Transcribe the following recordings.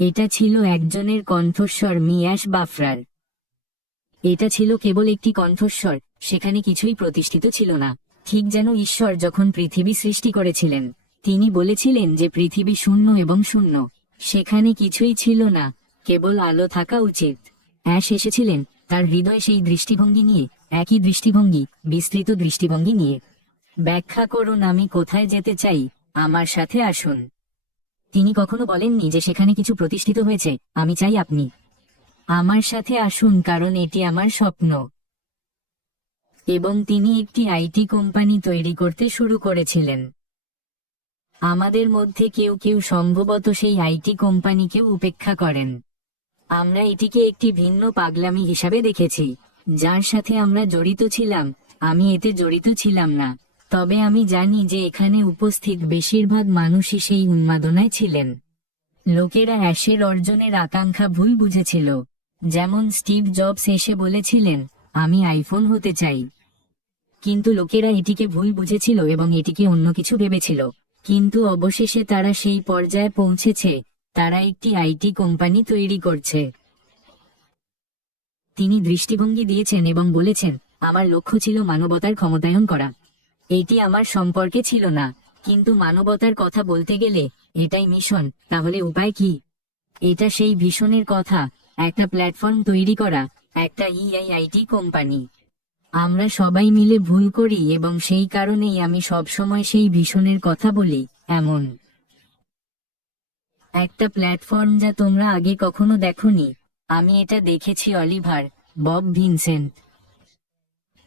এটা ছিল একজনের কণ্ঠস্বর মিয়াস বাফরার। এটা ছিল কেবল একটি কণ্ঠস্বর, সেখানে কিছুই প্রতিষ্ঠিত ছিল না। ঠিক যেন ঈশ্বর যখন পৃথিবী সৃষ্টি করেছিলেন, তিনি বলেছিলেন যে পৃথিবী শূন্য এবং শূন্য, সেখানে কিছুই ছিল না, কেবল আলো থাকা উচিত। অ্যাশ এসেছিলেন, তার হৃদয় সেই দৃষ্টিভঙ্গি নিয়ে, একই দৃষ্টিভঙ্গি, বিস্তৃত দৃষ্টিভঙ্গি নিয়ে। ব্যাখ্যা করুন আমি কোথায় যেতে চাই, আমার সাথে আসুন। তিনি কখনো বলেননি যে সেখানে কিছু প্রতিষ্ঠিত হয়েছে, আমি চাই আপনি আমার সাথে আসুন, কারণ এটি আমার স্বপ্ন। এবং তিনি একটি আইটি কোম্পানি তৈরি করতে শুরু করেছিলেন। আমাদের মধ্যে কেউ কেউ সম্ভবত সেই আইটি কোম্পানিকেও উপেক্ষা করেন। আমরা এটিকে একটি ভিন্ন পাগলামি হিসাবে দেখেছি, যার সাথে আমরা জড়িত ছিলাম, আমি এতে জড়িত ছিলাম না। তবে আমি জানি যে এখানে উপস্থিত বেশিরভাগ মানুষই সেই উন্মাদনায় ছিলেন। লোকেরা অ্যাশের অর্জনের আকাঙ্ক্ষা ভুল বুঝেছিল। যেমন স্টিভ জবস এসে বলেছিলেন, আমি আইফোন হতে চাই। কিন্তু লোকেরা এটিকে ভুল বুঝেছিল এবং এটিকে অন্য কিছু ভেবেছিল। কিন্তু অবশেষে তারা সেই পর্যায়ে পৌঁছেছে। তারা একটি আইটি কোম্পানি তৈরি করছে। তিনি দৃষ্টিভঙ্গি দিয়েছেন এবং বলেছেন, আমার লক্ষ্য ছিল মানবতার ক্ষমতায়ন করা। এটি আমার সম্পর্কে ছিল না, কিন্তু মানবতার কথা বলতে গেলে এটাই মিশন, তাহলে উপায় কি? এটা সেই ভীষণের কথা, একটা প্ল্যাটফর্ম তৈরি করা, একটা ইআইআইটি কোম্পানি। আমরা সবাই মিলে ভুল করি এবং সেই কারণেই আমি সবসময় সেই ভীষণের কথা বলি, এমন। একটা প্ল্যাটফর্ম যা তোমরা আগে কখনো দেখোনি। আমি এটা দেখেছি অলিভার, বব ভিনসেন্ট।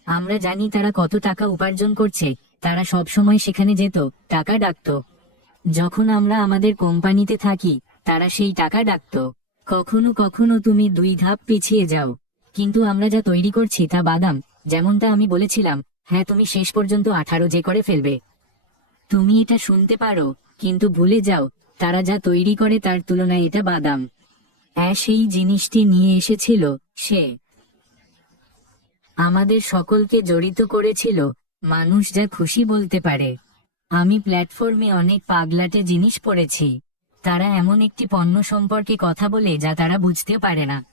আমরা জানি তারা কত টাকা উপার্জন করছে, তারা সব সময় সেখানে যেত, টাকা ডাকত। যখন আমরা আমাদের কোম্পানিতে থাকি, তারা সেই টাকা ডাকত। কখনো কখনো তুমি দুই ধাপ পিছিয়ে যাও। কিন্তু আমরা যা তৈরি করছি তা বাদাম, যেমনটা আমি বলেছিলাম হ্যাঁ তুমি শেষ পর্যন্ত আঠারো যে করে ফেলবে। তুমি এটা শুনতে পারো, কিন্তু ভুলে যাও, তারা যা তৈরি করে তার তুলনায় এটা বাদাম। অ্যাশ এই জিনিসটি নিয়ে এসেছিল, সে। আমাদের সকলকে জড়িত করেছিল, মানুষ যা খুশি বলতে পারে। আমি প্ল্যাটফর্মে অনেক পাগলাটে জিনিস পড়েছি। তারা এমন একটি পণ্য সম্পর্কে কথা বলে যা তারা বুঝতে পারে না।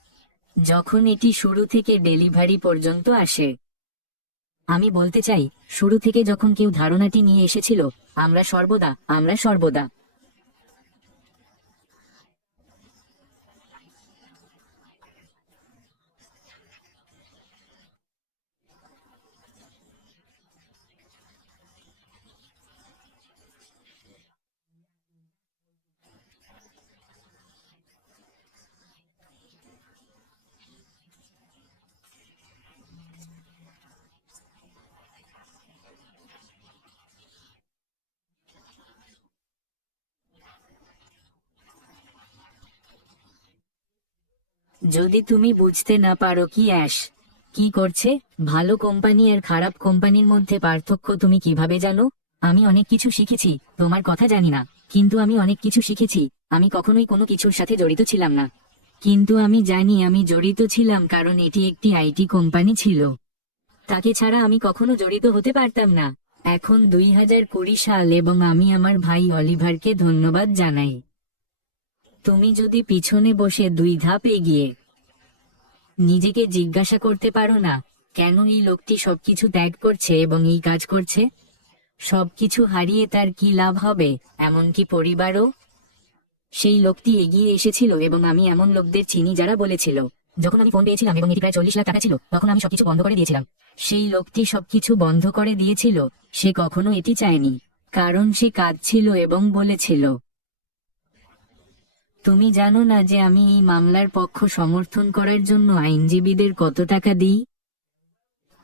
যখন এটি শুরু থেকে ডেলিভারি পর্যন্ত আসে। আমি বলতে চাই, শুরু থেকে যখন কেউ ধারণাটি নিয়ে এসেছিল, আমরা সর্বদা আমরা সর্বদা। যদি তুমি বুঝতে না পারো কি অ্যাশ, কি করছে? ভালো কোম্পানি আর খারাপ কোম্পানির মধ্যে পার্থক্য তুমি কীভাবে জানো? আমি অনেক কিছু শিখেছি, তোমার কথা জানি না, কিন্তু আমি অনেক কিছু শিখেছি, আমি কখনোই কোনো কিছুর সাথে জড়িত ছিলাম না। কিন্তু আমি জানি আমি জড়িত ছিলাম কারণ এটি একটি আইটি কোম্পানি ছিল। তাকে ছাড়া আমি কখনো জড়িত হতে পারতাম না। এখন দুই হাজার কুড়ি সাল এবং আমি আমার ভাই অলিভারকে ধন্যবাদ জানাই। তুমি যদি পিছনে বসে দুই ধাপ এগিয়ে নিজেকে জিজ্ঞাসা করতে পারো না, কেন এই লোকটি সবকিছু ত্যাগ করছে এবং এই কাজ করছে? সবকিছু হারিয়ে তার কি লাভ হবে? এমনকি পরিবারও? সেই লোকটি এগিয়ে এসেছিল এবং আমি এমন লোকদের চিনি যারা বলেছিল, যখন আমি ফোন পেয়েছিলাম এবং এটি প্রায় চল্লিশ লাখ টাকা ছিল, তখন আমি সবকিছু বন্ধ করে দিয়েছিলাম। সেই লোকটি সবকিছু বন্ধ করে দিয়েছিল, সে কখনো এটি চায়নি, কারণ সে কাঁদছিল এবং বলেছিল তুমি জানো না যে আমি এই মামলার পক্ষ সমর্থন করার জন্য আইনজীবীদের কত টাকা দিই?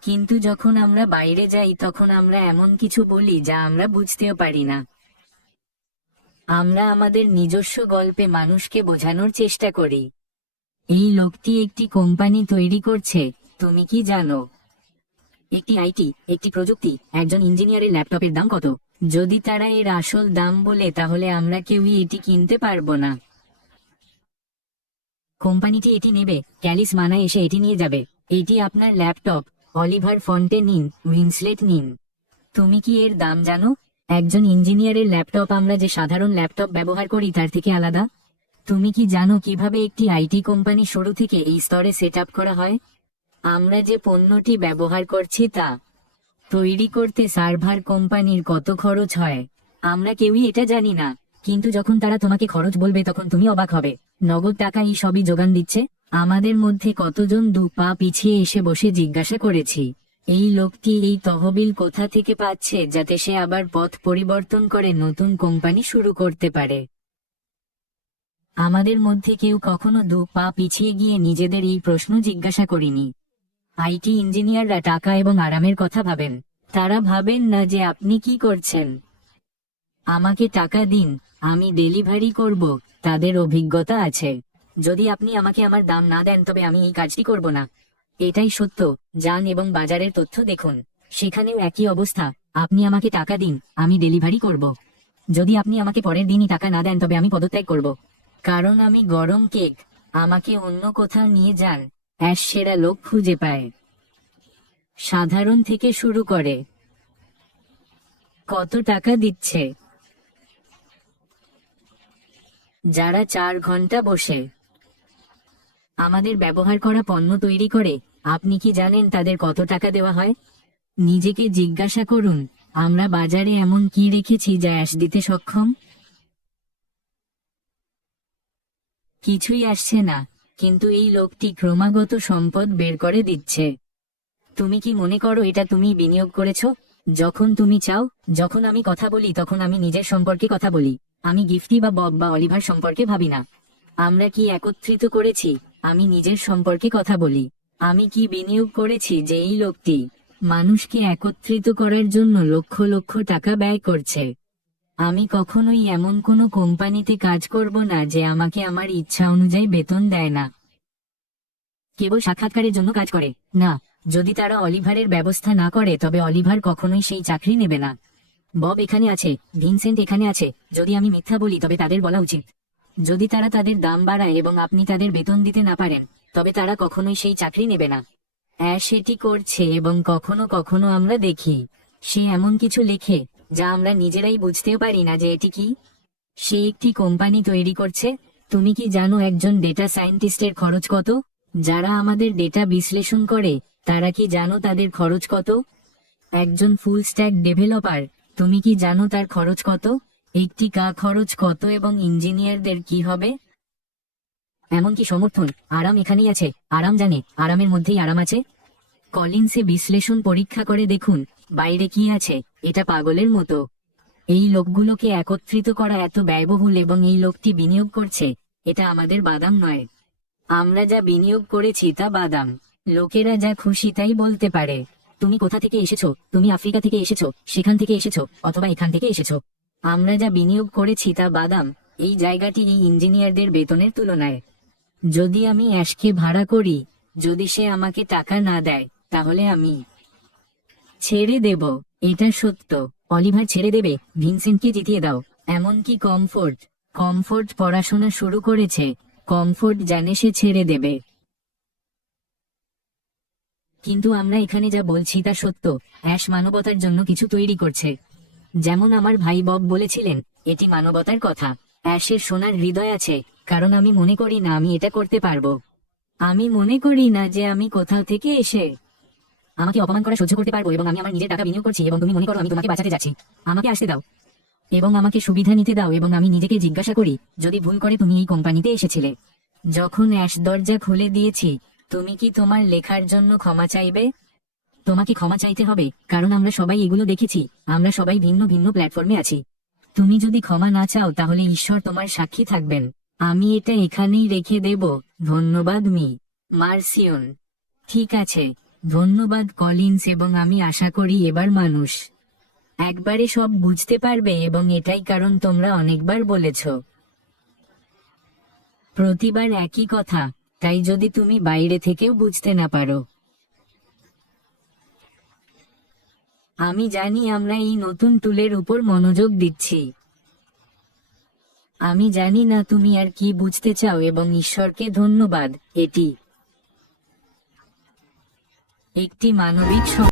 কিন্তু যখন আমরা বাইরে যাই, তখন আমরা এমন কিছু বলি যা আমরা বুঝতেও পারি না। আমরা আমাদের নিজস্ব গল্পে মানুষকে বোঝানোর চেষ্টা করি। এই লোকটি একটি কোম্পানি তৈরি করছে, তুমি কি জানো? একটি আইটি, একটি প্রযুক্তি, একজন ইঞ্জিনিয়ারের ল্যাপটপের দাম কত? যদি তারা এর আসল দাম বলে, তাহলে আমরা কেউই এটি কিনতে পারব না। কোম্পানিটি এটি নেবে। ক্যালিস মানা এসে এটি নিয়ে যাবে। এটি আপনার ল্যাপটপ। অলিভার ফন্টে নিন, উইন্সলেট নিন। তুমি কি এর দাম জানো? একজন ইঞ্জিনিয়ারের ল্যাপটপ আমরা যে সাধারণ ল্যাপটপ ব্যবহার করি তার থেকে আলাদা। তুমি কি জানো কীভাবে একটি আইটি কোম্পানি শুরু থেকে এই স্তরে সেট করা হয়? আমরা যে পণ্যটি ব্যবহার করছি তা তৈরি করতে সার্ভার কোম্পানির কত খরচ হয়? আমরা কেউই এটা জানি না। কিন্তু যখন তারা তোমাকে খরচ বলবে তখন তুমি অবাক হবে। নগদ টাকা এই সবই যোগান দিচ্ছে। আমাদের মধ্যে কতজন দু পা পিছিয়ে এসে বসে জিজ্ঞাসা করেছি। এই লোকটি এই তহবিল কোথা থেকে পাচ্ছে যাতে সে আবার পথ পরিবর্তন করে নতুন কোম্পানি শুরু করতে পারে? আমাদের মধ্যে কেউ কখনো দু পা পিছিয়ে গিয়ে নিজেদের এই প্রশ্ন জিজ্ঞাসা করিনি। আইটি ইঞ্জিনিয়াররা টাকা এবং আরামের কথা ভাবেন। তারা ভাবেন না যে আপনি কি করছেন। আমাকে টাকা দিন, আমি ডেলিভারি করব, তাদের অভিজ্ঞতা আছে। যদি আপনি আমাকে আমার দাম না দেন, তবে আমি এই কাজটি করব না। এটাই সত্য। যান এবং বাজারের তথ্য দেখুন। সেখানেও একই অবস্থা। আপনি আমাকে টাকা দিন, আমি ডেলিভারি করব। যদি আপনি আমাকে পরের দিনই টাকা না দেন, তবে আমি পদত্যাগ করব। কারণ আমি গরম কেক। আমাকে অন্য কোথাও নিয়ে যান। অ্যাশ সেরা লোক খুঁজে পায়। সাধারণ থেকে শুরু করে। কত টাকা দিচ্ছে? যারা চার ঘণ্টা বসে। আমাদের ব্যবহার করা পণ্য তৈরি করে, আপনি কি জানেন তাদের কত টাকা দেওয়া হয়? নিজেকে জিজ্ঞাসা করুন, আমরা বাজারে এমন কি রেখেছি যা অ্যাশ দিতে সক্ষম? কিছুই আসছে না, কিন্তু এই লোকটি ক্রমাগত সম্পদ বের করে দিচ্ছে। তুমি কি মনে করো এটা তুমি বিনিয়োগ করেছ? যখন তুমি চাও, যখন আমি কথা বলি, তখন আমি নিজের সম্পর্কে কথা বলি। আমি গিফটি বা বব বা অলিভার সম্পর্কে ভাবি না। আমরা কি একত্রিত করেছি? আমি নিজের সম্পর্কে কথা বলি। আমি কি বিনিয়োগ করেছি যে এই লোকটি মানুষকে একত্রিত করার জন্য লক্ষ লক্ষ টাকা ব্যয় করছে? আমি কখনোই এমন কোনো কোম্পানিতে কাজ করব না যে আমাকে আমার ইচ্ছা অনুযায়ী বেতন দেয় না। কেবল সাক্ষাৎকারের জন্য কাজ করে। না, যদি তারা অলিভারের ব্যবস্থা না করে, তবে অলিভার কখনোই সেই চাকরি নেবে না। বব এখানে আছে, ভিনসেন্ট এখানে আছে, যদি আমি মিথ্যা বলি তবে তাদের বলা উচিত। যদি তারা তাদের দাম বাড়ায় এবং আপনি তাদের বেতন দিতে না পারেন, তবে তারা কখনোই সেই চাকরি নেবে না। অ্যাশ সেটি করছে এবং কখনো কখনো আমরা দেখি। সে এমন কিছু লেখে, যা আমরা নিজেরাই বুঝতেও পারি না যে এটি কি। সে একটি কোম্পানি তৈরি করছে, তুমি কি জানো একজন ডেটা সায়েন্টিস্টের খরচ কত? যারা আমাদের ডেটা বিশ্লেষণ করে, তারা কি জানো তাদের খরচ কত? একজন ফুল স্ট্যাক ডেভেলপার তুমি কি জানো তার খরচ কত? একটি কা খরচ কত এবং ইঞ্জিনিয়ারদের কি হবে? এমনকি সমর্থন, আরাম এখানেই আছে। আরাম জানে, আরামের মধ্যেই আরাম আছে। কলিন্সে বিশ্লেষণ পরীক্ষা করে দেখুন, বাইরে কি আছে? এটা পাগলের মতো। এই লোকগুলোকে একত্রিত করা এত ব্যয়বহুল এবং এই লোকটি বিনিয়োগ করছে, এটা আমাদের বাদাম নয়। আমরা যা বিনিয়োগ করেছি তা বাদাম। লোকেরা যা খুশি তাই বলতে পারে। তুমি কোথা থেকে এসেছ? তুমি আফ্রিকা থেকে এসেছ? সেখান থেকে এসেছ? অথবা এখান থেকে এসেছ? আমরা যা বিনিয়োগ করেছি তা বাদাম। এই জায়গাটি এই ইঞ্জিনিয়ারদের বেতনের তুলনায়। যদি আমি অ্যাশকে ভাড়া করি, যদি সে আমাকে টাকা না দেয়, তাহলে আমি ছেড়ে দেব। এটা সত্য। অলিভার ছেড়ে দেবে। ভিনসেন্টকে জিতিয়ে দাও। এমনকি কমফোর্ট। কমফোর্ট পড়াশোনা শুরু করেছে। কমফোর্ট জানে সে ছেড়ে দেবে। কিন্তু আমরা এখানে যা বলছি তা সত্য। অ্যাশ মানবতার জন্য কিছু তৈরি করছে। যেমন আমার ভাই বব বলেছিলেন, এটি মানবতার কথা। অ্যাশের সোনার হৃদয় আছে, কারণ আমি মনে করি না আমি এটা করতে পারব। আমি মনে করি না যে আমি কোথাও থেকে এসে আমাকে অপমান করা সহ্য করতে পারব এবং আমি আমার নিজের টাকা বিনিয়োগ করছি এবং তুমি মনে করো আমি তোমাকে বাঁচাতে যাচ্ছি। আমাকে আসতে দাও। এবং আমাকে সুবিধা নিতে দাও এবং আমি নিজেকে জিজ্ঞাসা করি, যদি ভুল করে তুমি এই কোম্পানিতে এসেছিলে? যখন অ্যাশ দরজা খুলে দিয়েছি তুমি কি তোমার লেখার জন্য ক্ষমা চাইবে? তোমাকে ক্ষমা চাইতে হবে, কারণ আমরা সবাই এগুলো দেখেছি, আমরা সবাই ভিন্ন ভিন্ন প্ল্যাটফর্মে আছি। তুমি যদি ক্ষমা না চাও, তাহলে ঈশ্বর তোমার সাক্ষী থাকবেন। আমি এটা এখানেই রেখে দেব। ধন্যবাদ, মি। মার্সিয়ন। ঠিক আছে। ধন্যবাদ, কলিন্স, এবং আমি আশা করি এবার মানুষ। একবারে সব বুঝতে পারবে, এবং এটাই কারণ তোমরা অনেকবার বলেছ। প্রতিবার একই কথা। তাই যদি তুমি বাইরে থেকেও বুঝতে না পারো। আমি জানি আমরা এই নতুন টুলের উপর মনোযোগ দিচ্ছি। আমি জানি না তুমি আর কি বুঝতে চাও এবং ঈশ্বরকে ধন্যবাদ, এটি একটি মানবিক